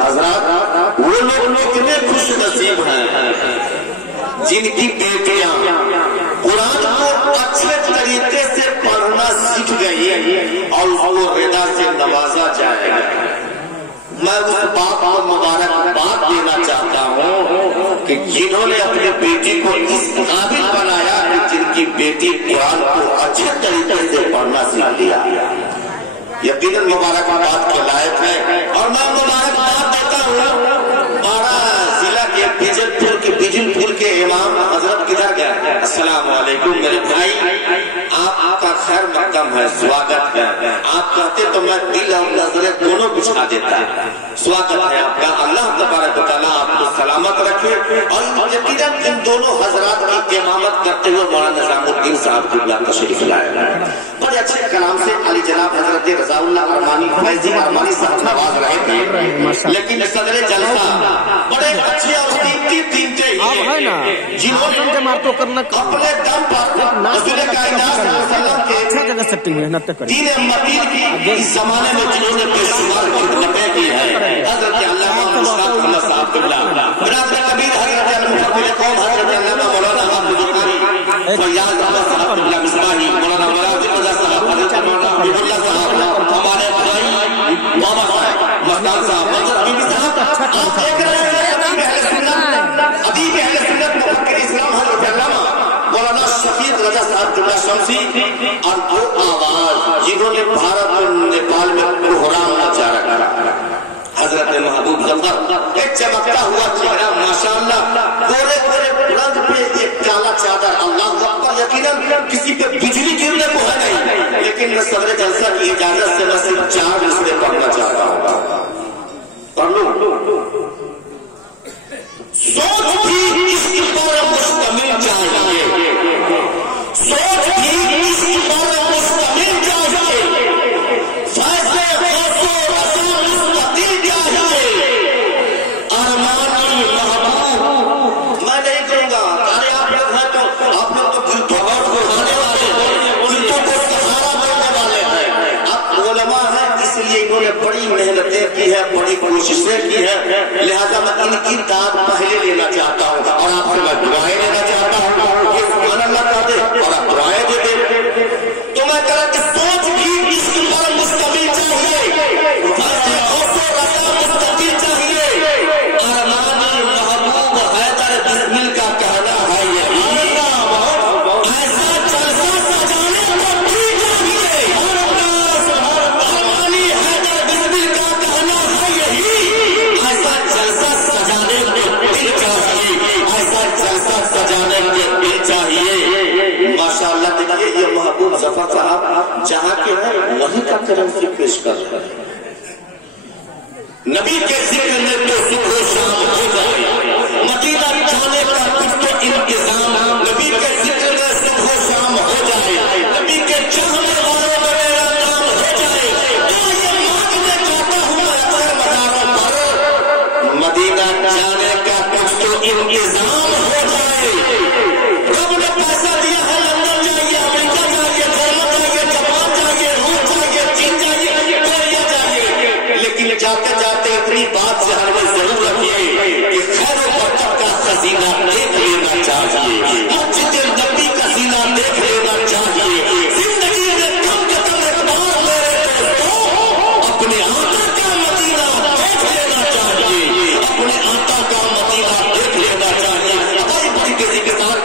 حضرات وہ لوگ کتنے خوش نصیب ہیں جن کی بیٹیاں قرآن کو اچھے طریقے سے پڑھنا سیکھ گئی اور اس کو رضا سے نوازا جائے گا۔ میں اس باپ کو مبارکباد دینا چاہتا ہوں کہ جنہوں نے اپنی بیٹی کو اس قابل بنایا کہ جن کی بیٹی قرآن کو اچھے طریقے سے پڑھنا سیکھ لیا، یقیناً مبارکباد کے لائق ہے۔ اور میں مبارکباد دیتا ہوں بارہ ضلع کے بجل پور کے امام حضرت کدھر گئے؟ السلام علیکم میرے بھائی، آپ کا خیر مقدم ہے، سواگت ہے۔ آپ کہتے تو میں دل اور نظریں دونوں بچھا دیتا، سواگت ہے آپ کا۔ اللہ تبارک و تعالیٰ آپ کو سلامت رکھے۔ اور یقیناً ان دونوں حضرات کی امامت کرتے ہوئے مولانا نظام الدین صاحب قبلہ تشریف لائے، بڑے اچھے کلام سے علی جناب حضرت رضا اللہ ارمانی فیضی ارمانی صاحب نواز رہے تھے، لیکن صدر جلسہ بڑے اچھے اور قیمتی جنہوں نے اپنے دم پر رسول کائنات صلی اللہ علیہ وسلم کے دین متین کی اس زمانے میں جنہوں نے بے شمار خدمتیں کی ہے، حضرت علامہ مشتاق احمد صاحب قبلہ، جناب کبیر حضرت المحتمل قوم حضرت علامہ مولانا حافظ القاری فیاض احمد صاحب قبلہ مصباحی، مولانا مراد رضا صاحب، حضرت مولانا حبیب اللہ صاحب، ہمارے بھائی بابا صاحب مستان صاحب، حضرت بی بی صاحب، آپ دیکھ رہے ہیں ادیب اہل سنت مفکر اسلام حضرت علامہ مولانا شفیق رضا صاحب قبلہ شمسی، اور وہ آواز جنہوں نے بھارت اور نیپال میں کوہرام مچا رکھا، حضرت محبوب ظفر، ایک چمکتا ہوا چہرہ ماشاءاللہ، گورے رنگ پہ ایک کالا چادر، اللہ اکبر، یقیناً کسی پہ بجلی گرنے کو ہے نہیں، لیکن میں صدر جلسہ کی اجازت سے میں صرف 4 مصرے پڑھنا چاہتا ہوں، پڑھ لوں۔ سوچ بھی اس پر مشتمل چاہیے، سوچ بھی اس پر مشتمل چاہیے، فیض غوث و رسول مستقل چاہیے، ارمان محبوب میں نہیں کہوں گا، ارے آپ لوگ ہیں تو آپ لوگ تو دل بھگوت کو کھانے والے، دلوں کو سہارا بننے والے ہیں، آپ علماء ہیں اس لیے انہوں نے بڑی محنتیں کی ہے، بڑی کوششیں کی ہے، لہذا میں ان کی داد پہلے لینا چاہتا ہوں اور آپ سے میں دعائیں لینا چاہتا ہوں کہ سبحان اللہ کہہ دے اور آپ دعائیں دے دے، تو میں کہا کہ سوچ بھی اس پر مستقل چاہیے، مستقل چاہیے، ارمان محبوب حیدر بسمل کا کہنا ہے یہی، ایسا جلسہ سجانے کو بھی چاہیے، ارمانی حیدر بسمل کا کہنا ہے یہی، ایسا جلسہ سجانے کو بھی چاہیے، ایسا جلسہ سجانے کو بھی چاہیے۔ ماشاءاللہ دیکھیے یہ محبوب ظفر صاحب جہاں کے ہیں وہیں کا کرنسی پیش کر رہے ہیں، نبی کے ذکر میں تو صبح و شام ہو جائے، مدینہ جانے کا کچھ تو انتظام، نبی کے ذکر میں صبح و شام ہو جائے، نبی کے چاہنے والوں میں میرا نام ہو جائے، تو یہ مانگنے چاہتا ہوں اکثر مداروں پر، مدینہ جانے کا کچھ تو انتظام ہو جائے، رب نے پیسہ دیا ہے لندن جائیے، امریکہ جائیے، جرمن جائیے، جاپان جائیے، روس جائیے، چین جائیے، کوریا جائیے، لیکن جاتے جاتے اتنی بات ذہن میں ضرور رکھیے کہ خیر و برکت کا خزینہ دیکھ لینا چاہیے، مسجد نبی کا خزینہ دیکھ لینا چاہیے، زندگی میں کم سے کم ایک بار میرے دوستوں اپنے آقا کا مدینہ دیکھ لینا چاہیے، اپنے آقا کا مدینہ دیکھ لینا چاہیے۔ بڑی بڑی کسی کے ساتھ